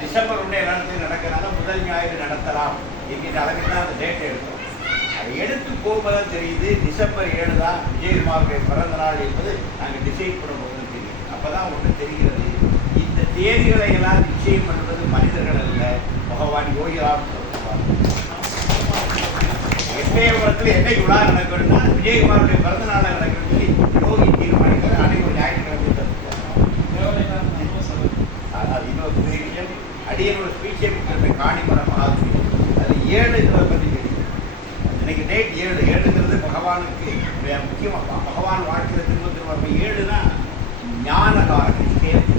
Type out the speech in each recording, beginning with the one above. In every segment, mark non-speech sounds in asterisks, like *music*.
December ஒன்று எல்லாத்தையும் நடக்கிறனால முதல் ஞாயிறு நடத்தலாம் என்கிற அளவுக்கு தான் அந்த டேட் எடுத்தோம். அதை எடுத்து போகும்போது தெரியுது டிசம்பர் ஏழு தான் விஜயகுமாருடைய பிறந்த நாள் என்பது நாங்கள் டிசைட் பண்ணும்போது தெரியும் அப்போ தான் ஒன்று தெரிகிறது. இந்த தேதிகளை எல்லாம் நிச்சயம் பண்ணுறது மனிதர்கள் அல்ல பகவான் யோகிராம் சொல்லுவார் எட்டயபுரத்தில் என்னைக்கு விழா நடக்கணும்னா விஜயகுமாருடைய பிறந்த நாளாக நடக்கணும்னு சொல்லி யோகி தீர்மானிக்கிறார். அன்னைக்கு ஒரு ஞாயிற்றுக்கிழமை அது இன்னொரு அடியனோட ஸ்பீச்சே கொடுத்துருந்த காணிமரம் மகாத்மி அது ஏழு இதை பற்றி இன்னைக்கு டேட் ஏழு. ஏழுங்கிறது பகவானுக்கு முக்கியமாக பகவான் வாழ்க்கையில் திரும்ப திரும்ப இப்ப ஏழுனா ஞானகாரன் கேது.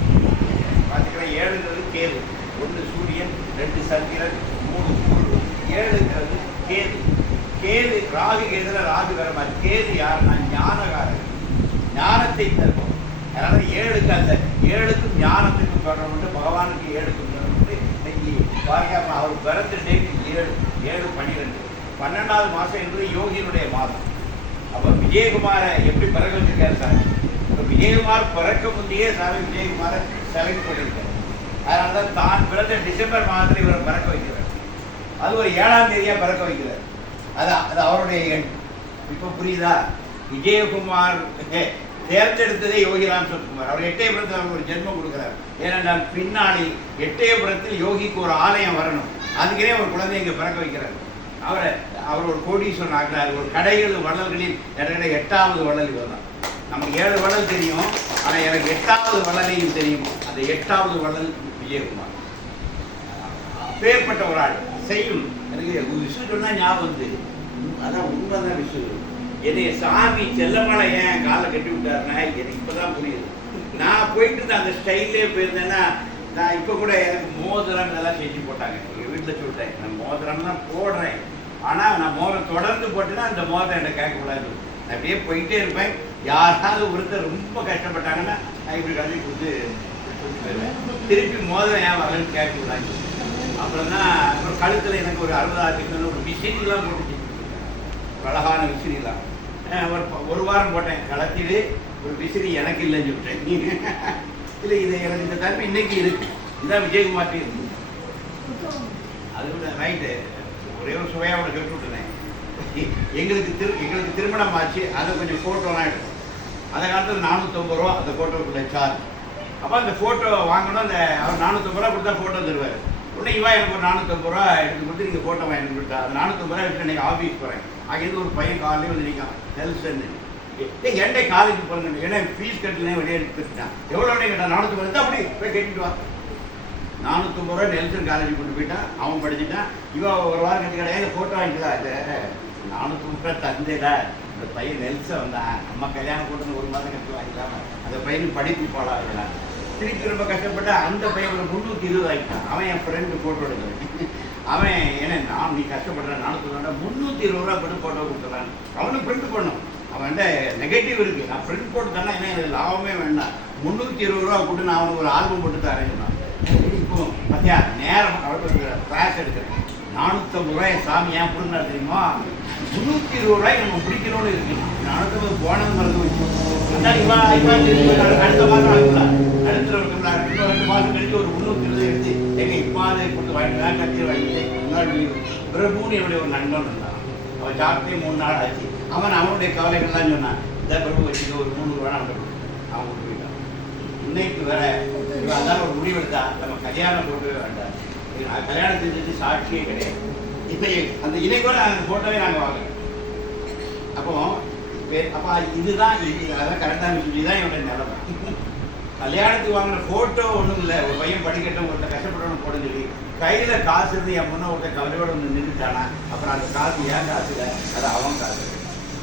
பார்த்துக்கிற ஏழுங்கிறது கேது. ஒன்று சூரியன் ரெண்டு சந்திரன் மூணு சூழ் ஏழுங்கிறது கேது. கேது ராகு கேதுல ராகு வேற மாதிரி. கேது யாருன்னா ஞானகாரன் ஞானத்தை தருவோம் அதனால ஏழுக்கு அந்த ஏழுக்கும் ஞானத்துக்கும் தொடர்பு பகவானுக்கு ஏழுக்கும் பாருங்க அவர் பிறந்த டேட் ஏழு ஏழு பன்னிரெண்டு. பன்னெண்டாவது மாதம் என்பது யோகியினுடைய மாதம். அப்போ விஜயகுமாரை எப்படி பிறகு வச்சிருக்காரு சாமி? இப்போ விஜயகுமார் பிறக்க முந்தையே சாமி விஜயகுமாரை செலக்ட் பண்ணியிருக்காரு. அதனால தான் தான் பிறந்த டிசம்பர் மாதத்தில் இவரை பிறக்க வைக்கிறார். அது ஒரு ஏழாம் தேதியாக பிறக்க வைக்கிறார். அது அது அவருடைய எண். இப்போ புரியுதா? விஜயகுமார் தேர்ந்தெடுத்ததே யோகிராம் சுகுமார் அவர் எட்டயபுரத்தில் அவர் ஒரு ஜென்மம் கொடுக்குறார். ஏனென்றால் பின்னாளில் எட்டயபுரத்தில் யோகிக்கு ஒரு ஆலயம் வரணும். அதுக்கே ஒரு குழந்தை இங்கே பிறக்க வைக்கிறார். அவரை அவர் ஒரு கோடீஸ்வரன் ஆகிறார். ஒரு கடைகள் வள்ளல்களில் எனக்கு எட்டாவது வள்ளல் இவர் தான் நமக்கு ஏழு வள்ளல் தெரியும். ஆனால் எனக்கு எட்டாவது வள்ளலையும் தெரியும். அந்த எட்டாவது வள்ளல் விஜயகுமார். பேர்பட்ட ஒரு ஆள். செய்யும். எனக்கு விசு சொன்னால் ஞாபகம் தெரியும் அதான் உண்மைதான் விசு என்னைய சாமி செல்லமலை ஏன் காலை கட்டி விட்டாருன்னா எனக்கு இப்பதான் புரியுது. நான் போயிட்டு இருந்த அந்த ஸ்டைல்லே போயிருந்தேன்னா நான் இப்போ கூட எனக்கு மோதிரம் இதெல்லாம் செஞ்சு போட்டாங்க. எங்கள் வீட்டில் சொல்லிட்டேன் நான் மோதிரம் தான் போடுறேன். ஆனால் நான் மோதிரம் தொடர்ந்து போட்டுன்னா அந்த மோதிரம் எனக்கு கேட்கக்கூடாது நான் அப்படியே போயிட்டே இருப்பேன். யாராவது ஒருத்தர் ரொம்ப கஷ்டப்பட்டாங்கன்னா நான் இப்படி கல்வி கொடுத்து திருப்பி மோதிரம் ஏன் வரலன்னு கேட்கக்கூடாது அப்புறம் தான் அப்புறம் கழுத்தில் எனக்கு ஒரு அறுபதாயிரத்துக்கு ஒரு விசிறிலாம் போட்டுச்சு. அழகான மிஷினெலாம் ஒரு ஒரு வாரம் போட்டேன். களத்திலே ஒரு விசிறி எனக்கு இல்லைன்னு சொல்லிட்டேன். *laughs* இல்லை இது எனக்கு இந்த தன்மை இன்னைக்கு இருக்கு. இதான் விஜயகுமார் இருக்கு அது விட ரைட்டு ஒரே ஒரு சுவையாக அவனை சொல்லிட்டு விட்டுனேன் எங்களுக்கு திரு எங்களுக்கு திருமணம் ஆச்சு. அதை கொஞ்சம் ஃபோட்டோலாம் எடுக்கும் அந்த காலத்தில் நானூற்றம்பது ரூபா அந்த ஃபோட்டோக்குள்ள சார்ஜ் அப்போ அந்த ஃபோட்டோ வாங்கணும் அந்த அவர் நானூற்றம்பது ரூபா கொடுத்தா ஃபோட்டோ தருவார். உடனே இவா எனக்கு ஒரு நானூற்றம்பது ரூபா எடுத்து கொடுத்து நீங்கள் ஃபோட்டோ வாங்கி கொடுத்தா அந்த நானூற்றம்பது ரூபா எடுத்து நீங்கள் ஆஃபீஸ் போகிறேன் அங்கேருந்து ஒரு பையன் காலையில் வந்து நிற்கான் நெல்சன் ஏய் ஏன்டே காலேஜ் பண்ணுங்க ஏன்னா ஃபீஸ் கட்டலாம் வெளியே எடுத்துட்டான் எவ்வளோ கேட்டான் நானூற்றி தான் அப்படி போய் கட்டிட்டு வா. நானூற்றம்பது ரூபா நெல்சன் காலேஜ் கொண்டு போயிட்டான். அவன் படிச்சுட்டான். இவன் ஒரு வாரம் கட்டி கிடையாது ஃபோட்டோ வாங்கிட்டு இது நானூற்றம்பது ரூபா தந்தேடா. இந்த பையன் நெல்சன் வந்தான். நம்ம கல்யாணம் போட்டு ஒரு மாதம் கட்டி வாங்கிக்கலாம்? அந்த பையனுக்கு படிப்பு பாடாகலாம் திருப்பி ரொம்ப கஷ்டப்பட்டு அந்த பையன் ஒரு முந்நூற்றி இருபது ஆகிட்டான் அவன் என் ஃப்ரெண்டு ஃபோட்டோ எடுக்கிறேன். அவன் ஏன்னா நான் நீ கஷ்டப்படுற நானும் சொல்லுவேன் முந்நூற்றி இருபது ரூபா பிரிண்ட் போட்டோ கொடுத்துறான். அவனும் பிரிண்ட் பண்ணும். அவன்கிட்ட நெகட்டிவ் இருக்குது நான் பிரிண்ட் போட்டு தானே என்ன எனக்கு லாபமே வேண்டாம். முந்நூற்றி இருபது ரூபா கொடுத்து நான் அவனுக்கு ஒரு ஆல்பம் போட்டு தரேன் இப்போ பார்த்தியா நேரம் அவருக்கு கிளாஸ் எடுக்கிறேன். நானூற்றம்பது ரூபாய் சாமி ஏன் கொடுங்க தெரியுமா? முந்நூற்றி இருபது ரூபாய் நம்ம பிடிக்கணும்னு இருக்கு. நானூற்றம்பது போனது மறந்து அடுத்த மாதம் அடுத்த ரெண்டு மாதம் கழிச்சு ஒரு முந்நூற்றி இருபது எடுத்து எங்க இப்பாதை கொடுத்து வாங்கிட்டு கட்டி வாங்கிட்டு முன்னாடி பிரபுன்னு என்னுடைய ஒரு நண்பன் இருந்தான் அவன் சாப்பிட்டே மூணு நாள் ஆச்சு அவன் அவனுடைய கவலைகள்லாம் சொன்னான் இந்த பிரபு வச்சுட்டு ஒரு மூணு ரூபா நான் அவன் கொண்டு போயிட்டான் இன்னைக்கு வேற அதான் ஒரு முடிவு எடுத்தா நம்ம கல்யாணம் போட்டவே வேண்டாம் கல்யாணம் செஞ்சது சாட்சியே கிடையாது இப்போ அந்த இன்னைக்கு கூட அந்த ஃபோட்டோவே நாங்கள் வாங்குறோம் அப்போ அப்போ இதுதான் இது அதான் கரெக்டான சொல்லி தான் என்னுடைய நிலைமை கல்யாணத்துக்கு வாங்கின ஃபோட்டோ ஒன்றும் இல்லை. ஒரு பையன் படிக்கட்டும் ஒருத்தர் கஷ்டப்படணும் போட சொல்லி கையில் காசு இருந்து என் முன்ன ஒருத்தர் கவலையோட ஒன்று நின்றுட்டானா அப்புறம் அந்த காசு ஏன் காசு இல்லை? அது அவன் காசு.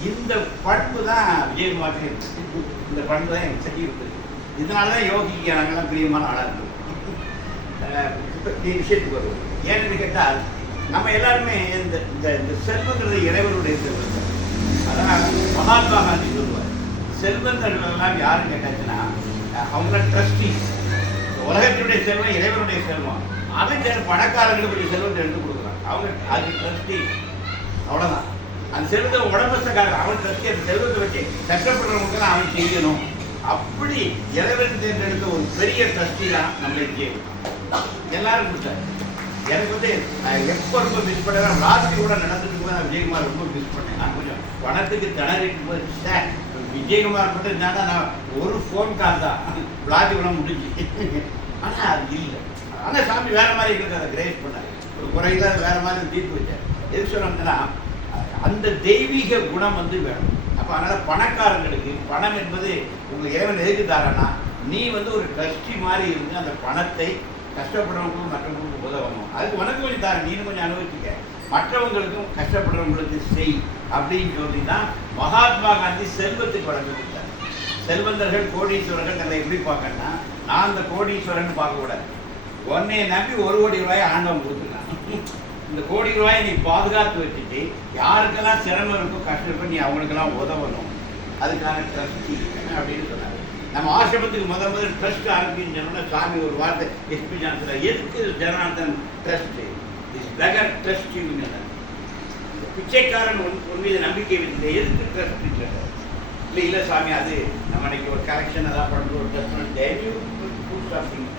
இந்த பண்பு தான் விஜயகுமாருக்கு இருக்கு. இந்த பண்பு தான் எனக்கு சரி இருக்குது இதனால தான் யோகிக்கு நாங்கள்லாம் பிரியமான ஆளாக இருக்கும் இப்போ விஷயத்துக்கு வருவோம். ஏன்னு கேட்டால் நம்ம எல்லாருமே இந்த இந்த இந்த செல்வங்கிறது இறைவனுடைய செல்வம். அதான் மகாத்மா காந்தி சொல்லுவார். செல்வங்கள் எல்லாம் யாருன்னு கேட்டாச்சுன்னா அவங்க ட்ரஸ்டி உலகத்தினுடைய செல்வம் இறைவனுடைய செல்வம் அவன் சில பணக்காரங்களுக்கு கொஞ்சம் செல்வத்தை எடுத்து கொடுக்குறான் அவங்க அது ட்ரஸ்டி அவ்வளோதான் அந்த செல்வத்தை உடம்பசக்காரன் அவன் ட்ரஸ்டி அந்த செல்வத்தை வச்சு கஷ்டப்படுறவங்களுக்கு தான் அவன் செய்யணும். அப்படி இறைவன் தேர்ந்தெடுத்த ஒரு பெரிய ட்ரஸ்டி தான் நம்மளை விஜய் எல்லாரும் கொடுத்தாரு. எனக்கு வந்து நான் எப்போ ரொம்ப மிஸ் பண்ணேன் ராத்திரி கூட நடந்துட்டு போது நான் விஜயகுமார் ரொம்ப மிஸ் பண்ணேன். நான் கொஞ்சம் பணத்துக்கு திணறிட்டு போய் சார் விஜயகுமார் மட்டும் என்னன்னா நான் ஒரு ஃபோன் கால் தான். ராத்திரி முடிஞ்சு. ஆனால் அது இல்லை. ஆனால் சாமி வேறு மாதிரி எங்களுக்கு அதை கிரேஸ் பண்ணார். ஒரு குறையில் வேறு மாதிரி தீர்ப்பு வச்சார். எது சொன்னோம்னா அந்த தெய்வீக குணம் வந்து வேணும். அப்போ அதனால் பணக்காரங்களுக்கு பணம் என்பது உங்களுக்கு இறைவன் எதுக்கு தாரனா நீ வந்து ஒரு ட்ரஸ்டி மாதிரி இருந்து அந்த பணத்தை கஷ்டப்படுறவங்களுக்கும் மற்றவங்களுக்கும் உதவணும். அதுக்கு உனக்கு கொஞ்சம் தார நீனும் கொஞ்சம் அனுபவிச்சுக்க. மற்றவங்களுக்கும் கஷ்டப்படுறவங்களுக்கு செய். அப்படின்னு சொல்லி தான் மகாத்மா காந்தி செல்வத்துக்கு வழங்க கொடுத்தார் செல்வந்தர்கள் கோடீஸ்வரர்கள் அதை எப்படி பார்க்கணும்னா நான் அந்த கோடீஸ்வரன் பார்க்கக்கூடாது. உன்னையை நம்பி ஒரு கோடி ரூபாய் ஆண்டவன் கொடுத்துருக்கான் இந்த கோடி ரூபாயை நீ பாதுகாத்து வச்சுட்டு யாருக்கெல்லாம் சிரமம் இருக்கோ கஷ்டம் நீ அவங்களுக்கெல்லாம் உதவணும். அதுக்கான ட்ரஸ்டி அப்படின்னு சொன்னாங்க நம்ம ஆசிரமத்துக்கு முத முதல் ட்ரஸ்ட் ஆரம்பின்னு சொன்னோம்னா சாமி ஒரு வார்த்தை எஸ்பி ஜான்சன் எதுக்கு Janardhan trust is beggar trust பிச்சைக்காரன் உன் உன் மீது நம்பிக்கை வைத்தது எதுக்கு ட்ரஸ்ட் கேட்டார் இல்லை இல்லை சாமி அது நம்ம இன்னைக்கு ஒரு கரெக்ஷன் எல்லாம் பண்ணுறோம் ஒரு ட்ரஸ்ட் பண்ணி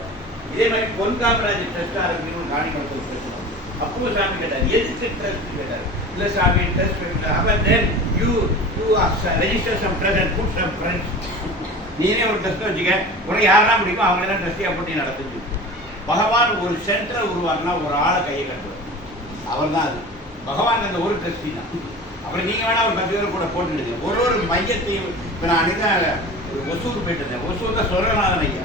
இதே மாதிரி பொன் காமராஜ் ட்ரஸ்ட் ஆரம்பிக்கணும் காணிமரத்தில் பேசணும் அப்போ சாமி கேட்டார் எதுக்கு ட்ரஸ்ட் கேட்டார். இல்லை சாமி trust our then you you register some trust put some friends நீனே ஒரு ட்ரஸ்ட் வச்சுக்க. உனக்கு யாரெல்லாம் பிடிக்கும் அவங்களெல்லாம் ட்ரஸ்டியாக போட்டு நடத்துச்சு பகவான் ஒரு சென்டரை உருவாக்குனா ஒரு ஆளை கையை கட்டுவார். அவர் தான் அது. பகவான் அந்த ஒரு ட்ரஸ்டி தான். அப்புறம் நீங்கள் வேணா ஒரு பத்து பேர் கூட போட்டுடுங்க ஒரு ஒரு மையத்தையும் இப்போ நான் அன்றைக்கி ஒரு ஒசூர் போயிட்டிருந்தேன். ஒசூரில் சொரநாதன் ஐயா.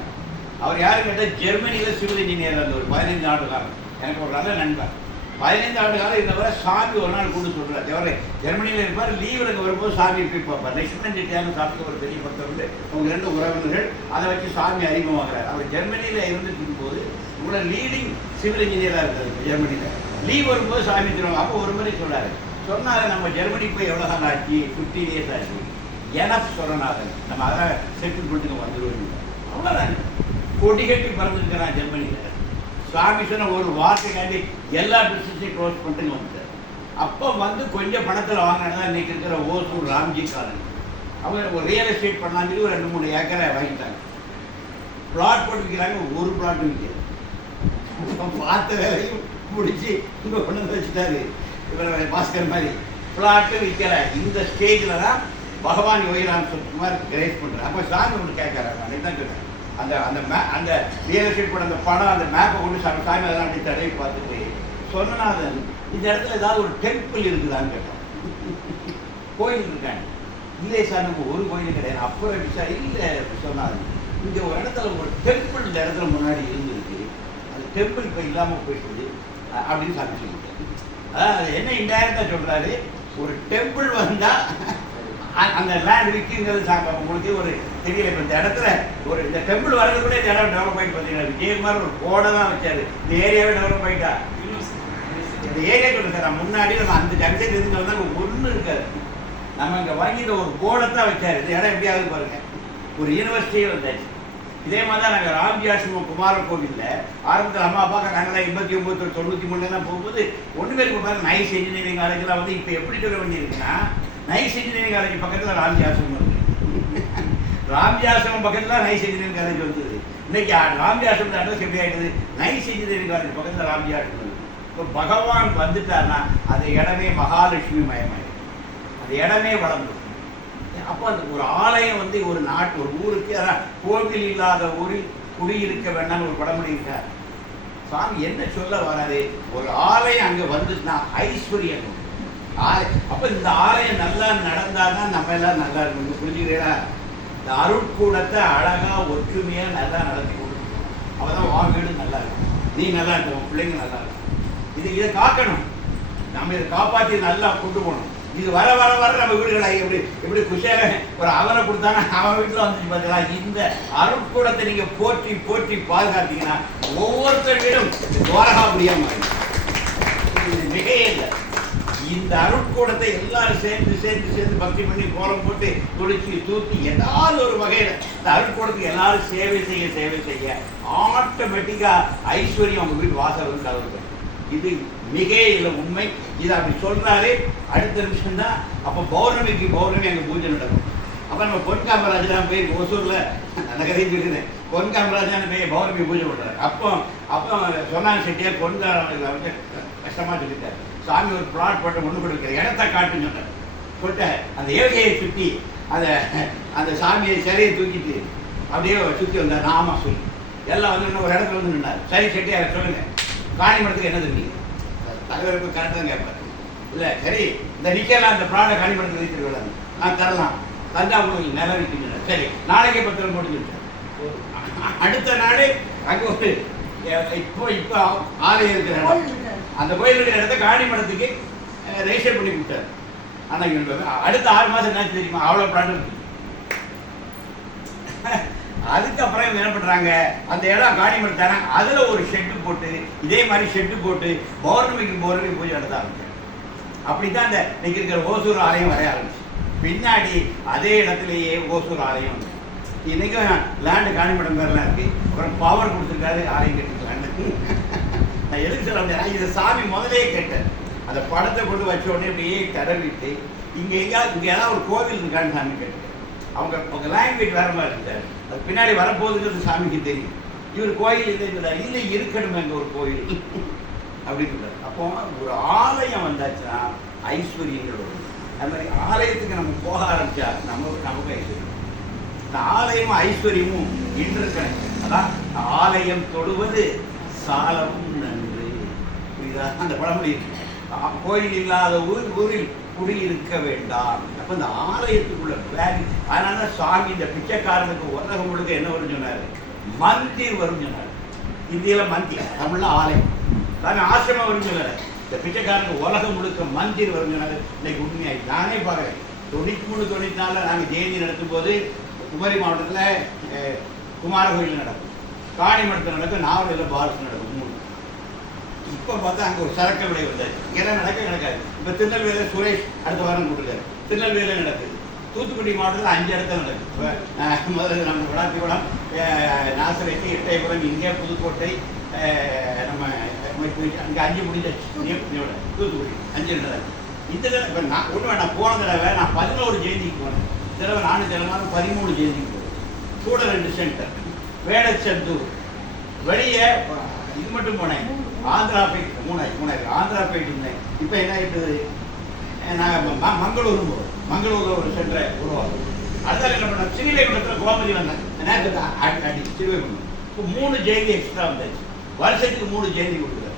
அவர் யாரு கேட்டால் ஜெர்மனியில் சிவில் இன்ஜினியர் அந்த ஒரு பதினைந்து ஆண்டு காலம். எனக்கு ஒரு நல்ல நண்பர். பதினைந்து ஆண்டு காலம் இருந்தவரை சாமி ஒரு நாள் கூட சொல்கிறார் தேவரை ஜெர்மனியில் இருப்பார் லீவில் வரும்போது சாமி போய் பார்ப்பார். லட்சுமணன் செட்டியாரும் சாப்பிட்டு ஒரு பெரிய பக்தர் வந்து அவங்க ரெண்டு உறவினர்கள் அதை வச்சு சாமி அறிமுகமாகிறார். அவர் ஜெர்மனியில் இருந்துட்டு இருக்கும்போது இவ்வளோ லீடிங் சிவில் இன்ஜினியராக இருக்காரு ஜெர்மனியில். லீவ் வரும்போது சாமி திருவாங்க அப்போ ஒரு முறை சொன்னார். சொன்னார் நம்ம ஜெர்மனி போய் எவ்வளோ நாள் ஆச்சு? ஃபிஃப்டீன் இயர்ஸ் ஆச்சு. எனப் சொன்னார் நம்ம அதான் செட்டில் பண்ணிட்டு வந்துடுவோம் அவ்வளோதான் கொடி கட்டி பறந்துருக்கிறான் ஜெர்மனியில். சுவாமி சொன்ன ஒரு வார்த்தைக்காண்டி எல்லா பிஸ்னஸையும் க்ளோஸ் பண்ணிட்டு வந்துட்டார். அப்போ வந்து கொஞ்சம் பணத்தில் வாங்கினதான் இன்னைக்கு இருக்கிற ஓசூர் ராம்ஜி காலன். அவங்க ஒரு ரியல் எஸ்டேட் பண்ணலாம் சொல்லி ஒரு ரெண்டு மூணு ஏக்கரை வாங்கிட்டாங்க. பிளாட் போட்டு விற்கிறாங்க ஒரு பிளாட் விற்கிறது பார்த்த வேலையும் பிடிச்சி இங்கே கொண்டு வந்து வச்சுட்டாரு. இவர் பாஸ்கர் மாதிரி. பிளாட்டு விற்கல இந்த ஸ்டேஜில் தான் பகவான் யோகிராம் சுகுமார் கிரேஸ் பண்ணுறாரு அப்போ சாமி ஒன்று கேட்குறாரு. அன்னைக்கு தான் கேட்டேன் அந்த அந்த மே அந்த ரியல் எஸ்டேட் போட அந்த படம் அந்த மேப்பை கொண்டு சாமி சாமி அதெல்லாம் அப்படி தடவி பார்த்துட்டு சொன்னநாதன் இந்த இடத்துல ஏதாவது ஒரு டெம்பிள் இருக்குதான்னு கேட்டோம் கோயில் இருக்காங்க. இல்லை சார் நம்ம ஒரு கோயில் கிடையாது. அப்புறம் விசாரி இல்லை சொன்னாங்க இங்கே ஒரு இடத்துல ஒரு டெம்பிள் இந்த இடத்துல முன்னாடி இருந்திருக்கு. அந்த டெம்பிள் இப்போ இல்லாமல் போயிட்டு அப்படின்னு சாமி சொல்லிட்டாரு. அதாவது என்ன இன்டைரக்டாக சொல்கிறாரு ஒரு டெம்பிள் வந்தால் அந்த லேண்ட் விற்குங்கிறது சாங்க உங்களுக்கு ஒரு தெரியல. இப்போ இந்த இடத்துல ஒரு இந்த டெம்பிள் வரது கூட இந்த இடம் டெவலப் ஆகிட்டு பார்த்தீங்கன்னா விஜயகுமார் ஒரு கோடை தான் வச்சாரு. இந்த ஏரியாவே டெவலப் ஆகிட்டா இந்த ஏரியா சொல்லுங்க சார். முன்னாடி நம்ம அந்த ஜங்ஷன் இருந்து வந்தால் ஒன்றும் இருக்காது. நம்ம இங்கே வாங்கிட்டு ஒரு கோடை தான் வச்சாரு. இந்த இடம் எப்படி ஆகுது பாருங்க. ஒரு யூனிவர்சிட்டியே வந்தாச்சு. இதே மாதிரி தான் நாங்கள் ராம்ஜி ஆசிரமம் குமார கோவிலில் ஆரம்பத்தில் அம்மா அப்பா நாங்களாம் எண்பத்தி ஒம்பது தொண்ணூற்றி மூணுலாம் போகும்போது ஒன்றுமே இருக்க நைஸ் இன்ஜினியரிங் காலேஜில் வந்து இப்போ எப்படி சொல்ல வேண்டியிருக்குன்னா நைஸ் இன்ஜினியரிங் காலேஜ் பக்கத்தில் ராம்ஜி ஆசிரமம் இருக்குது ராம்ஜி ஆசிரமம் பக்கத்தில் நைஸ் இன்ஜினியரிங் காலேஜ் வந்தது. இன்னைக்கு ஆ- ராம்ஜி ஆசிரமம் அட்ரஸ் எப்படி ஆகிடுது நைஸ் இன்ஜினியரிங் காலேஜ் பக்கத்தில் ராம்ஜி ஆசிரமம் இப்போ பகவான் வந்துட்டார்னா அந்த இடமே மகாலட்சுமி மயமாயிடும் அந்த இடமே வளர்ந்துடும். அப்போ அந்த ஒரு ஆலயம் வந்து ஒரு நாட்டு ஒரு ஊருக்கு அதான் கோவில் இல்லாத ஊரில் குடியிருக்க வேண்டாம்னு ஒரு படம் பண்ணியிருக்கார். சாமி என்ன சொல்ல வராது ஒரு ஆலயம் அங்கே வந்துச்சுன்னா ஐஸ்வர்யம் அப்போ இந்த ஆலயம் நல்லா நடந்தாதான் நம்ம எல்லாம் நல்லா இருக்கணும். புரிஞ்சுக்கிறீங்களா? இந்த அருட்கூடத்தை அழகாக ஒற்றுமையாக நல்லா நடத்தி கொடுக்கணும். அப்பதான் உன் வீடு நல்லா இருக்கும். நீ நல்லா இருக்கும் பிள்ளைங்க நல்லா இருக்கும். இது இதை காக்கணும். நம்ம இதை காப்பாற்றி நல்லா கொண்டு போகணும். இது வர வர வர நம்ம வீடுகளை எப்படி எப்படி குஷால ஒரு அவரை கொடுத்தாங்க அவன் வீட்டில் வந்துச்சு பார்த்தீங்களா இந்த அருட்கூடத்தை நீங்க போற்றி போற்றி பாதுகாத்தீங்கன்னா ஒவ்வொருத்தர் வீடும் துவாரகா முடியாம இது மிகையே இல்லை. இந்த அருட்கூடத்தை எல்லாரும் சேர்ந்து சேர்ந்து சேர்ந்து பக்தி பண்ணி கோலம் போட்டு குளிச்சு தூக்கி ஏதாவது ஒரு வகையில் இந்த அருட்கூடத்துக்கு எல்லாரும் சேவை செய்ய சேவை செய்ய ஆட்டோமேட்டிக்காக ஐஸ்வர்யம் அவங்க வீட்டு வாசல் வந்து கலந்து இது மிக இல்லை உண்மை. இதை அப்படி சொல்றாரு. அடுத்த நிமிஷம் தான் அப்போ பௌர்ணமிக்கு பௌர்ணமி அங்கே பூஜை நடக்கும். அப்போ நம்ம பொன் காமராஜெலாம் போய் ஒசூரில் அந்த கதையும் சொல்லியிருந்தேன். பொன் காமராஜான போய் பௌர்ணமி பூஜை பண்ணுறாரு. அப்போ அப்போ சொன்னாங்க செட்டியார் பொன் காமராஜ் வந்து கஷ்டமாக சொல்லிட்டார். சாமி ஒரு பிளாட் போட்டு ஒன்று கொடுக்குற இடத்த காட்டுன்னு சொன்னார். சொல்லிட்டு அந்த ஏழையை சுற்றி அந்த அந்த சாமியை சிலையை தூக்கிட்டு அப்படியே சுற்றி வந்தார். நான் சொல்லி. எல்லாம் வந்து இன்னும் ஒரு இடத்துல வந்து நின்னார். சரி செட்டியார் சொல்லுங்க. காணிமடத்துக்கு என்ன தம்பி தலைவருக்கு கரெக்டாக தான் கேட்பாரு. இல்லை சரி இந்த நிக்கலாம் அந்த ப்ராடை காணிமடத்துக்கு வைத்திருக்கலாம் நான் தரலாம். தந்தா உங்களுக்கு நிலம் விற்கின்றன சரி நாளைக்கே பத்திரம் போட்டு சொல்லிட்டேன் அடுத்த நாளே அங்க ஒரு இப்போ இப்போ ஆலயம் இருக்கிற அந்த கோயில் இருக்கிற இடத்த காணிமடத்துக்கு ரெஜிஸ்டர் பண்ணி கொடுத்தாரு. வந்து அடுத்த ஆறு மாசம் என்ன தெரியுமா? அவ்வளோ ப்ராடக்ட் இருக்கு. அதுக்கப்புறம் என்ன பண்ணுறாங்க அந்த இடம் காணி தானே அதில் ஒரு ஷெட்டு போட்டு இதே மாதிரி ஷெட்டு போட்டு பௌர்ணமிக்கு பௌர்ணமி பூஜை நடத்த ஆரம்பிச்சாங்க. அப்படித்தான் அந்த இன்னைக்கு இருக்கிற ஓசூர் ஆலயம் வரைய ஆரம்பிச்சு. பின்னாடி அதே இடத்துலயே ஓசூர் ஆலயம் இன்றைக்கும் இன்னைக்கும் லேண்டு காணிமடம் பேர்லாம் இருக்குது அப்புறம் பவர் கொடுத்துருக்காரு ஆலயம் கட்டிக்கலான்னு நான் எதுக்கு சொல்ல முடியாது இதை சாமி முதலே கேட்டேன். அந்த படத்தை கொண்டு வச்ச உடனே அப்படியே தடவிட்டு இங்கே எங்கேயாவது இங்கே ஏதாவது ஒரு கோவில் இருக்கான்னு சாமி கேட்டேன். அவங்க அவங்க லாங்குவேஜ் வேற மாதிரி இருந்தார் அது பின்னாடி வரப்போகுதுங்கிறது சாமிக்கு தெரியும். இவர் கோயில் இல்லை இல்லை இல்லை இருக்கணும் எங்க ஒரு கோயில். அப்படின்னு சொல்றாரு. அப்போ ஒரு ஆலயம் வந்தாச்சுன்னா ஐஸ்வர்யங்கள் வரும் அது மாதிரி ஆலயத்துக்கு நம்ம போக ஆரம்பிச்சா நம்ம நமக்கு ஐஸ்வர்யம். இந்த ஆலயமும் ஐஸ்வர்யமும் இன்று அதான் ஆலயம் தொடுவது சாலமும் நன்று. புரியுதா? அந்த பழமொழி இருக்கு. கோயில் இல்லாத ஊர் ஊரில் குடியிருக்க வேண்டாம். அப்போ இந்த ஆலயத்துக்குள்ள வேல்யூ அதனால தான் சுவாமி இந்த பிச்சைக்காரனுக்கு உலகம் முழுக்க என்ன வரும்னு சொன்னார்? மந்திர் வரும்னு சொன்னார். இந்தியில் மந்திர் தமிழ்ல ஆலயம். தானே ஆசிரமம் வரும்னு சொன்னார். இந்த பிச்சைக்காரனுக்கு உலகம் முழுக்க மந்திர் வரும்னு சொன்னார். இன்னைக்கு உண்மையாய் நானே பார்க்குறேன். தொண்ணூற்றி மூணு தொண்ணூற்றி நாலில் நாங்கள் ஜெயந்தி நடத்தும் போது குமரி மாவட்டத்தில் குமார கோயில் நடக்கும். காணிமடத்தில் நடக்கும் நாவலில் பாரசு நடக்கும் இப்போ பார்த்தா அங்கே ஒரு சரக்கு விலை வந்தாச்சு. இதெல்லாம் நடக்க நடக்காது. இப்போ திருநெல்வேலியில் சுரேஷ் அடுத்த வாரம் கூட்டுருக்காரு திருநெல்வேலியில் நடக்குது. தூத்துக்குடி மாவட்டத்தில் அஞ்சு இடத்துல நடக்குது. இப்போ முதல்ல நம்ம விளாத்திக்குளம் நாசரேட்டி எட்டயபுரம் இங்கே புதுக்கோட்டை நம்ம அங்கே அஞ்சு முடிஞ்சாச்சு. தூத்துக்குடி அஞ்சு நடக்குது இந்த தடவை இப்போ நான் ஒன்று வேணாம் போன தடவை நான் பதினோரு ஜெயந்திக்கு போனேன். தடவை நானும் தினமும் பதிமூணு ஜெயந்திக்கு போனேன். கூட ரெண்டு சென்டர். வேடச்சந்தூர் வெளியே இது மட்டும் போனேன். ஆந்திரா போயிட்டு மூணாயிரம் மூணாயிரம். ஆந்திரா போயிட்டு இருந்தேன். இப்போ என்ன ஆகிட்டு நாங்கள் மங்களூர் போகிறோம் மங்களூரில் ஒரு சென்டரை உருவாக்கும் அடுத்தால என்ன பண்ணோம் ஸ்ரீவைகுண்டத்தில் கோமதி வந்தாங்க நேரத்துக்கு அடி அடி ஸ்ரீவைகுண்டம் இப்போ மூணு ஜெயந்தி எக்ஸ்ட்ரா வந்தாச்சு வருஷத்துக்கு மூணு ஜெயந்தி கொடுக்குறாரு.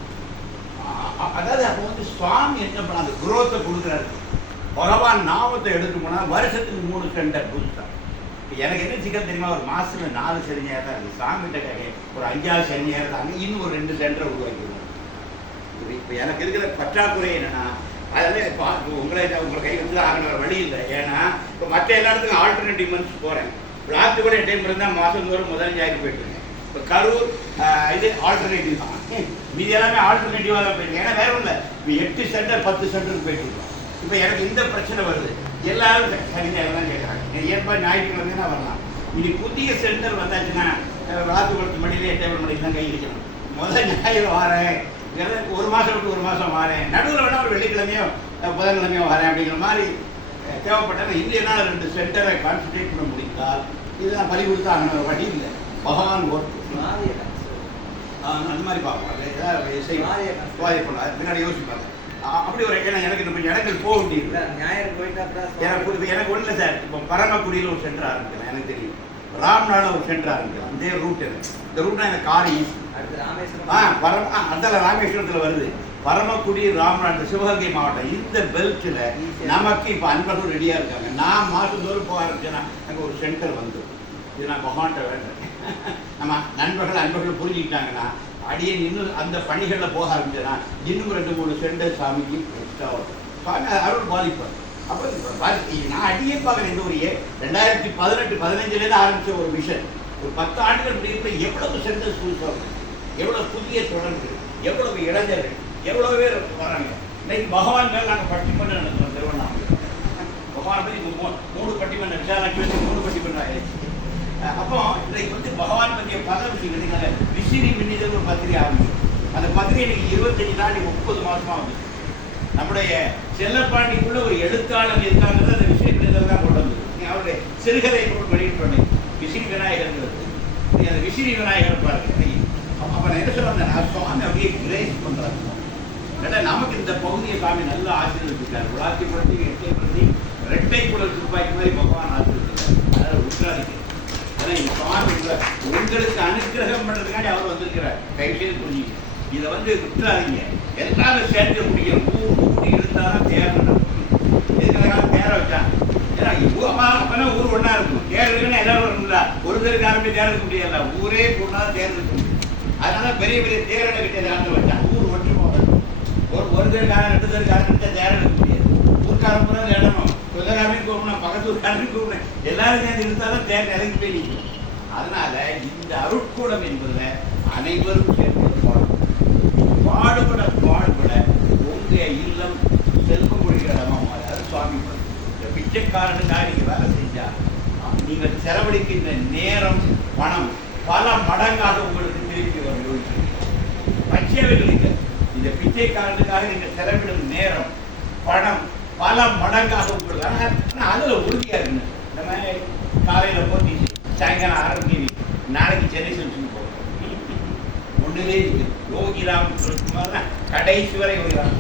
அதாவது அப்போ வந்து சுவாமி என்ன பண்ணாங்க அந்த குரோத்தை கொடுக்குறாரு. பகவான் நாமத்தை எடுத்து போனால் வருஷத்துக்கு மூணு சென்டர் புதுசா இப்போ எனக்கு என்ன சிக்கல் தெரியுமா? ஒரு மாதத்தில் நாலு சனி தான் இருக்குது சாமிகிட்ட கேட்க ஒரு அஞ்சாவது சனி இருந்தாங்க இன்னும் ஒரு ரெண்டு சென்டரை உருவாக்கிடுவாங்க இப்போ எனக்கு இருக்கிற பற்றாக்குறை என்னென்னா அதெல்லாம் இப்போ உங்களை உங்களை கை வந்து ஆகின வழி இல்லை. ஏன்னா இப்போ மற்ற எல்லா இடத்துக்கும் ஆல்டர்னேட்டிவ் மந்த்ஸ் போகிறேன் பிளாக்கு கூட டைம் இருந்தால் மாதம் தோறும் முதல் ஞாயிறு போயிட்டுருங்க இப்போ கரூர் இது ஆல்டர்னேட்டிவ் தான். மீதி எல்லாமே ஆல்டர்னேட்டிவாக தான் போயிருக்கேன் ஏன்னா வேற இல்லை. இப்போ எட்டு சென்டர் பத்து சென்டருக்கு போயிட்டு இருக்கோம். இப்போ எனக்கு இந்த பிரச்சனை வருது. எல்லாரும் ச- சனி நேரம் தான் கேட்குறாங்க. ஏற்பாடு ஞாயிற்றுக்கிழமை தான் வரலாம். இனி புதிய சென்டர் வந்தாச்சுன்னா அஹ், விளாத்துக்குளத்து மடியிலே டேபிள் மடியில் தான் கை வைக்கணும். முதல் ஞாயிறு வாரேன். ஒரு மாதம் விட்டு ஒரு மாதம் வாரேன். நடுவில் வேணா ஒரு வெள்ளிக்கிழமையோ புதன்கிழமையோ வரேன் அப்படிங்கிற மாதிரி தேவைப்பட்டது இல்லைன்னா ரெண்டு சென்டரை கான்சன்ட்ரேட் பண்ண முடிந்தால் இது நான் பறி கொடுத்தா அங்கே வழி இல்லை. பகவான் ஒர்க் அந்த மாதிரி பார்ப்போம் அது ஏதாவது வாரி பண்ணலாம் பின்னாடி யோசிப்பாங்க அப்படி ஒரு ஏன்னா எனக்கு நம்ம இடங்கள் போக முடியல எனக்கு எனக்கு ஒன்றும் இல்லை சார். இப்போ பரமக்குடியில் ஒரு சென்டர் ஆரம்பிக்கலாம் எனக்கு தெரியும். ராம்நாடு ஒரு சென்டர் ஆரம்பிக்கலாம் இதே ரூட் எனக்கு. இந்த ரூட்னா எனக்கு கார் ஈஸி ஆ பரம அதில் ராமேஸ்வரத்தில் வருது. பரமக்குடி ராமநாடு சிவகங்கை மாவட்டம். இந்த பெல்ட்டில் நமக்கு இப்போ அன்பர்கள் ரெடியாக இருக்காங்க. நான் மாதந்தோறும் போக ஆரம்பிச்சேன்னா எனக்கு ஒரு சென்டர் வந்து. இது நான் பகவான்கிட்ட வேண்டேன். நம்ம நண்பர்கள் அன்பர்கள் புரிஞ்சுக்கிட்டாங்கன்னா அடியே இன்னும் அந்த பணிகளில் போக ஆரம்பிச்சேன்னா இன்னும் ரெண்டு மூணு சென்டர் சாமிக்கு எக்ஸ்ட்ரா வரும். சாமி அருள் பாதிப்பார். அப்போ நான் அடியே பார்க்குறேன் இந்த ஒரு ரெண்டாயிரத்தி பதினெட்டு பதினஞ்சுலேருந்து ஆரம்பிச்ச ஒரு மிஷன் ஒரு பத்து ஆண்டுகள் இப்படி இருக்க எவ்வளவு சென்டர் ஸ்கூல்ஸ் எவ்வளோ எவ்வளவு புதிய தொடர்பு எவ்வளவு இளைஞர்கள் எவ்வளவு பேர் வராங்க. இன்னைக்கு பகவான் மேல் நாங்கள் பட்டிமன்றம் நடத்துறோம் திருவண்ணாமலை. பகவான் பற்றி மூணு பட்டிமன்றம் விசாரணைக்கு வச்சு மூணு பட்டிமன்றம் ஆயிடுச்சு. அப்போ இன்னைக்கு வந்து பகவான் பற்றிய பல விஷயங்கள் நீங்கள் விசிறி மின்னிதல் ஒரு பத்திரிகை ஆரம்பிச்சு. அந்த பத்திரிகை இன்னைக்கு இருபத்தஞ்சு தாண்டி முப்பது மாசமா வந்து நம்முடைய செல்லப்பாண்டிக்குள்ள ஒரு எழுத்தாளர் இருக்காங்கிறது அந்த விசிறி மின்னிதல் தான் கொண்டு வந்தது. நீ அவருடைய சிறுகதை நூல் வெளியிட்டு விசிறி விநாயகர்ங்கிறது. அந்த விசிறி விநாயகர் பாருங்க. அப்போ நான் என்ன சொல்ல வந்தேன் சுவாமி அப்படியே கிரேஸ் பண்ணுறாங்க ஏன்னா நமக்கு இந்த பகுதியை சாமி நல்லா ஆசீர்வதிச்சிருக்காரு. விளாத்திப்படுத்தி எட்டைப்படுத்தி ரெட்டை குடல் துப்பாக்கி மாதிரி பகவான் ஆசீர்வதிச்சிருக்காரு. அதனால உட்காரிக்கு ஏன்னா இந்த சுவாமி உங்களுக்கு அனுகிரகம் பண்ணுறதுக்காண்டி அவர் வந்திருக்கிறார். கைவிஷயம் புரிஞ்சுங்க இதை வந்து விட்டுறாதீங்க எல்லாரும் சேர்க்க முடியும். ஊர் கூட்டி இருந்தாலும் தேர் நடக்கும் இதுக்காக தேர ஏன்னா அப்பா அப்பனா ஊர் ஒன்றா இருக்கும். தேர் இருக்குன்னா எல்லாரும் ஒரு ஒருத்தருக்கு ஆரம்பி தேர்தல் முடியல ஊரே கூடனா தேர்தல் அதனால பெரிய பெரிய தேரடை கிட்ட நடந்து வச்சாங்க ஊர் மட்டும் போகணும் ஒரு ஒரு தெருக்காரன் ரெண்டு தெருக்காரன் கிட்ட தேரன் இருக்க முடியாது. ஊர்க்காரன் பூரா இடணும் சொந்தக்காரனையும் கூப்பிடணும் பக்கத்து ஊர்க்காரனையும் கூப்பிடணும். எல்லாரும் சேர்ந்து இருந்தாலும் தேர் நிலைக்கு போய் நிற்கும். அதனால இந்த அருட்கூடம் என்பதுல அனைவரும் சேர்ந்து பாடுபடும் பாடுபட பாடுபட உங்க இல்லம் செல்வம் கொடுக்கிற இடமா மாறி அது சுவாமி இந்த பிச்சைக்காரனுக்காக நீங்க வேலை செஞ்சா நீங்கள் செலவழிக்கின்ற நேரம் பணம் பல மடங்காக உங்களுக்கு திருப்பி பச்சைகளுக்கு இந்த பிச்சைக்காரனுக்காக நீங்கள் செலவிடும் நேரம் பணம் பல மடங்காக உங்களுக்கு ஆனால் அதில் உறுதியாக உறுதியா நம்ம காலையில் போத்தி சாயங்காலம் ஆரம்பி நாளைக்கு சென்னை செலுத்தி போகிறோம் ஒன்றுலே இருக்குது யோகிராம் சுகுமார் கடைசி வரை யோகிராம்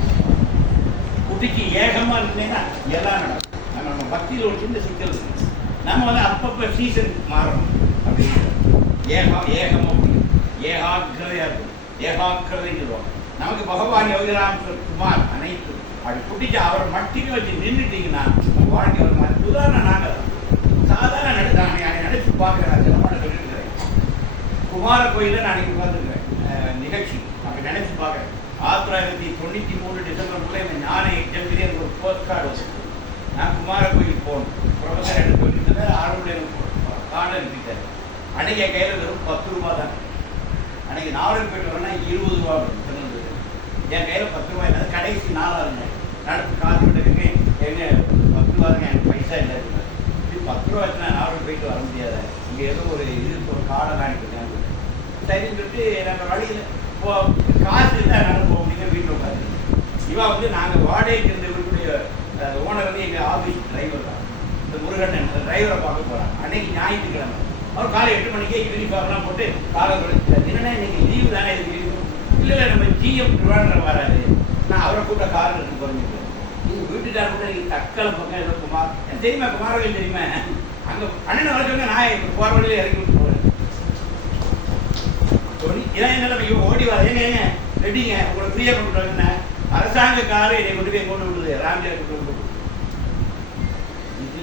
குட்டிக்கு ஏகமா இருந்தீங்கன்னா எல்லாம் நடக்கும். நம்ம பக்தியில் ஒரு சின்ன சிக்கல் இருக்கு. நம்ம வந்து அப்பப்போ சீசன் மாறணும். அப்படின்னு ஏகம் ஏகமாக முடியும். இருக்கும் ஏகாக்கிரதைங்கிறோம் நமக்கு பகவான் யோகிராம் குமார் அனைத்து அப்படி குட்டிச்சு அவர் மட்டுமே வச்சு நின்றுட்டீங்கன்னா வாழ்க்கை ஒரு மாதிரி உதாரணம் நாங்கள் தான் சாதாரண நடிச்சாங்க அதை நினைச்சு பார்க்குறேன் சிலமான சொல்லியிருக்கிறேன். குமார கோயிலில் நான் அன்றைக்கி பார்த்துருக்கேன் நிகழ்ச்சி. அப்படி நினைச்சு பார்க்குறேன் ஆயிரத்தி தொள்ளாயிரத்தி தொண்ணூற்றி மூணு டிசம்பர் கூட இந்த ஞான எக்ஸாம்பிளே எனக்கு ஒரு போஸ்ட் கார்டு வச்சிருக்கு நான் குமார கோயில் போகணும். ப்ரொஃபஸர் எனக்கு சொல்லிட்டு ஆறு மணி கார்டு அனுப்பிட்டார் அன்னைக்கு என் கையில் வெறும் பத்து ரூபா தான். அன்னைக்கு நாவல் போயிட்டு இருபது ரூபா வரும். என் கையில் பத்து ரூபாய் இல்லாத கடைசி நாளாக இருந்தேன். நடப்பு காசு விட்டுருக்கு எங்க பத்து ரூபா தாங்க எனக்கு பைசா இல்லை. இது பத்து ரூபா வச்சு நான் போயிட்டு வர முடியாது? இங்கே ஏதோ ஒரு இது ஒரு கார்டை காணிக்கிறேன் சரின்னு சொல்லிட்டு நம்ம வழியில் போ காசு இருந்தால் என்னால் போக முடியுங்க வீட்டில் உட்காந்து இவா வந்து நாங்கள் வாடகைக்கு இருந்த வீட்டுடைய ஓனர் வந்து எங்கள் ஆஃபீஸ் டிரைவர் தான். இந்த முருகன் அந்த டிரைவரை பார்க்க போகிறான் அன்னைக்கு ஞாயிற்றுக்கிழமை. அவர் காலை எட்டு மணிக்கே யூனிஃபார்ம்லாம் போட்டு காலை கொடுத்துட்டார் என்னன்னா இன்னைக்கு லீவு தானே இது லீவு இல்லை இல்லை நம்ம ஜிஎம் திருவாரூர் வராது நான் அவரை கூட்ட கார் எடுத்து போகிறேன் நீங்கள் வீட்டுக்காரர் கூட நீங்கள் தக்கலை பக்கம் ஏதோ குமார் எனக்கு தெரியுமா குமாரவேல் தெரியுமா? அங்க அண்ணன் வர நான் இப்போ போகிற வழியில் இறக்கி விட்டு போறேன். இதான் என்ன ஐயோ ஓடி வர ஏங்க ரெடிங்க. உங்களை ஃப்ரீயா கொண்டு வரேன் அரசாங்க காரை என்னை கொண்டு போய் கொண்டு விடுது. ராம்ஜியார் கொண்டு வந்து விடுது. இது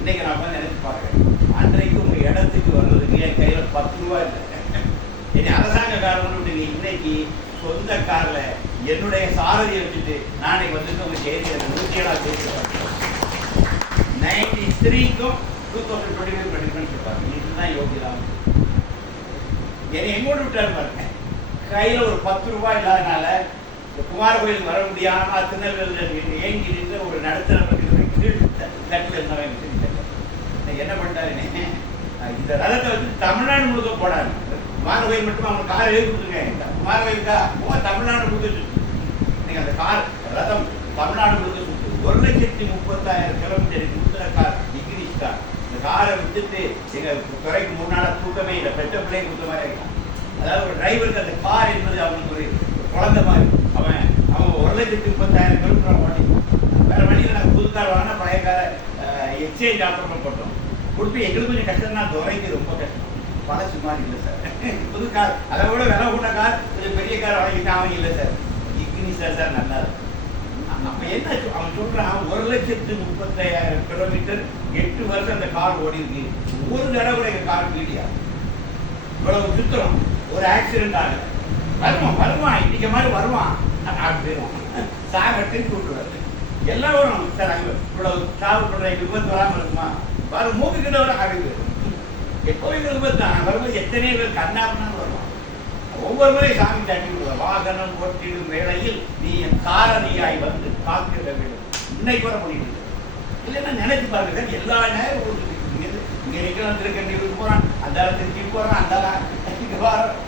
இன்னைக்கு நான் உட்கார்ந்து நினைச்சு பார்க்குறேன் அன்றைக்கு உங்க இடத்துக்கு வர்றதுக்கு என் கையில பத்து ரூபா இல்லை. என்னை அரசாங்க காரணம் நீங்கள் இன்னைக்கு சொந்த கார்ல என்னுடைய சாரதியை வச்சுட்டு நாளை வந்துட்டு உங்க செய்தியில் நூற்றி ஏழாவது செய்தி ninety த்ரீக்கும் two thousand twenty five twenty சொல்லுவாங்க இதுதான் யோகிராம் என்னை எங்கோடு விட்டாரு பாருங்க. கையில ஒரு பத்து ரூபாய் இல்லாதனால குமார கோயில் வர முடியாம திருநெல்வேலியில் ஏங்கி நின்று ஒரு நடுத்தர பகுதியில் கீழ் தட்டில் இருந்தவன் தெரியல. என்ன பண்ணிட்டாருன்னு இந்த ரதத்தை வந்து தமிழ்நாடு முழுக்க போனாரு குமார மட்டும்? அவங்க கார் எழுதி கொடுத்துருங்க. இந்த போக தமிழ்நாடு முழுக்க சுத்து. இன்னைக்கு அந்த கார் ரதம் தமிழ்நாடு முழுக்க சுற்று ஒரு லட்சத்தி முப்பத்தாயிரம் கிலோமீட்டர் கொடுத்துற கார் இங்கிலீஷ் கார் இந்த காரை விட்டுட்டு எங்க துறைக்கு முன்னால தூக்கமே இல்லை. பெற்ற பிள்ளை கொடுத்த மாதிரி இருக்கும் அதாவது ஒரு டிரைவருக்கு அந்த கார் என்பது அவனுக்கு ஒரு குழந்தை மாதிரி. அவன் அவன் ஒரு லட்சத்தி முப்பத்தாயிரம் கிலோமீட்டர் ஓட்டி வேற வழியில் நாங்கள் புது கார் வாங்கினா பழைய காரை எக்ஸ்சேஞ்ச் ஆஃபர் போட்டோம். கொடுத்து எங்களுக்கு கொஞ்சம் கஷ்டம் துறைக்கு ரொம்ப கஷ்டம். பழசு மாதிரி இல்லை சார். புது கார். அதை விட விலை கூட கார் கொஞ்சம் பெரிய கார் வாங்கிட்டு அவங்க இல்லை சார். இக்னி சார் சார் நல்லா இருக்கும் அப்ப என்ன அவன் சொல்றான் ஒரு லட்சத்து முப்பத்தாயிரம் கிலோமீட்டர் எட்டு வருஷம் அந்த கார் ஓடி இருக்கு ஒரு தடவை கூட எங்க கார் மீடியா இவ்வளவு சுத்தம். ஒரு ஆக்சிடென்ட் ஆகல வருவான் வருவான். இன்னைக்கு மாதிரி வருவான். நான் போயிடுவான். சாகட்டு கூட்டுவாரு எல்லாம் வரும் சார் அங்க இவ்வளவு டிராவல் பண்ணுற விபத்து வராமல் இருக்குமா? வரும் மூக்கு கிட்ட வர எப்போயும் விபத்து வரும்போது எத்தனை பேர் கண்ணாமன்னு வருவான். ஒவ்வொரு முறையும் சாமி தட்டி விடுவார் வாகனம் ஓட்டிடும் வேளையில் நீ என் காரணியாய் வந்து காத்திட வேண்டும். இன்னைக்கு வர முடியுது இல்லைன்னா நினைச்சு பாருங்க சார் எல்லா நேரம் ஓடுது. இங்க திருக்கண்டியூருக்கு அந்த ஆள் திருச்சி போகிறான் அந்த ஆள் இங்க வரோம்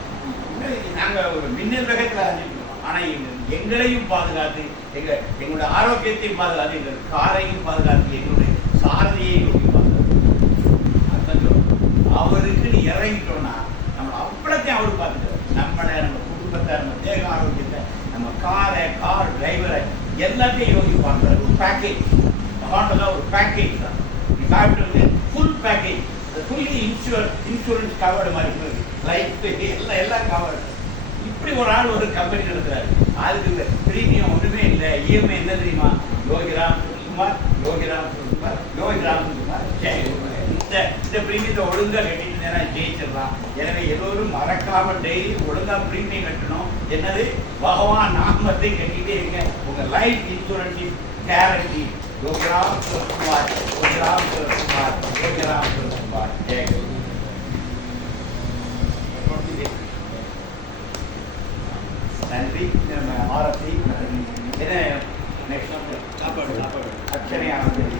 ஒரு மின்னல் வேகத்தில் அறிஞ்சிருக்கோம் ஆனால் எங்களையும் பாதுகாத்து எங்கள் எங்களுடைய ஆரோக்கியத்தையும் பாதுகாத்து எங்கள் காரையும் பாதுகாத்து எங்களுடைய சாரதியையும் அவருக்கு நீ இறங்கிட்டோம்னா நம்ம அவ்வளோத்தையும் அவர் பார்த்துக்கிறார் நம்மளை நம்ம குடும்பத்தை நம்ம தேக ஆரோக்கியத்தை நம்ம காரை கார் டிரைவரை எல்லாத்தையும் யோகி பார்க்குறாரு. ஒரு பேக்கேஜ் ஹாண்டெல்லாம் ஒரு பேக்கேஜ் தான். Doctor full package fully insure insurance covered மாதிரி லைஃப் எல்லாம் எல்லாம் கவர்டு இப்படி ஒரு ஆள் ஒரு கம்பெனி நடத்துறாரு அதுக்கு பிரீமியம் ஒன்றுமே இல்லை. இஎம்ஐ என்ன தெரியுமா? யோகிராம் குமார் யோகிராம் குமார் யோகிராம் குமார் ஜெயக்குமார் இந்த பிரீமியத்தை ஒழுங்காக கட்டிட்டு ஜெயிச்சிடலாம். எனவே எல்லோரும் மறக்காம டெய்லி ஒழுங்காக பிரீமியம் கட்டணும். என்னது? பகவான் நாமத்தை கட்டிட்டே இருங்க. உங்க life insurance is guarantee குஜராம் Sukumar குஜராம் Sukumar குஜராம் Sukumar Jayaguru நன்றி. ஆரத்தி என்ன நெக்ஸ்ட் சாப்பாடு சாப்பாடு. அர்ச்சனை ஆரம்பி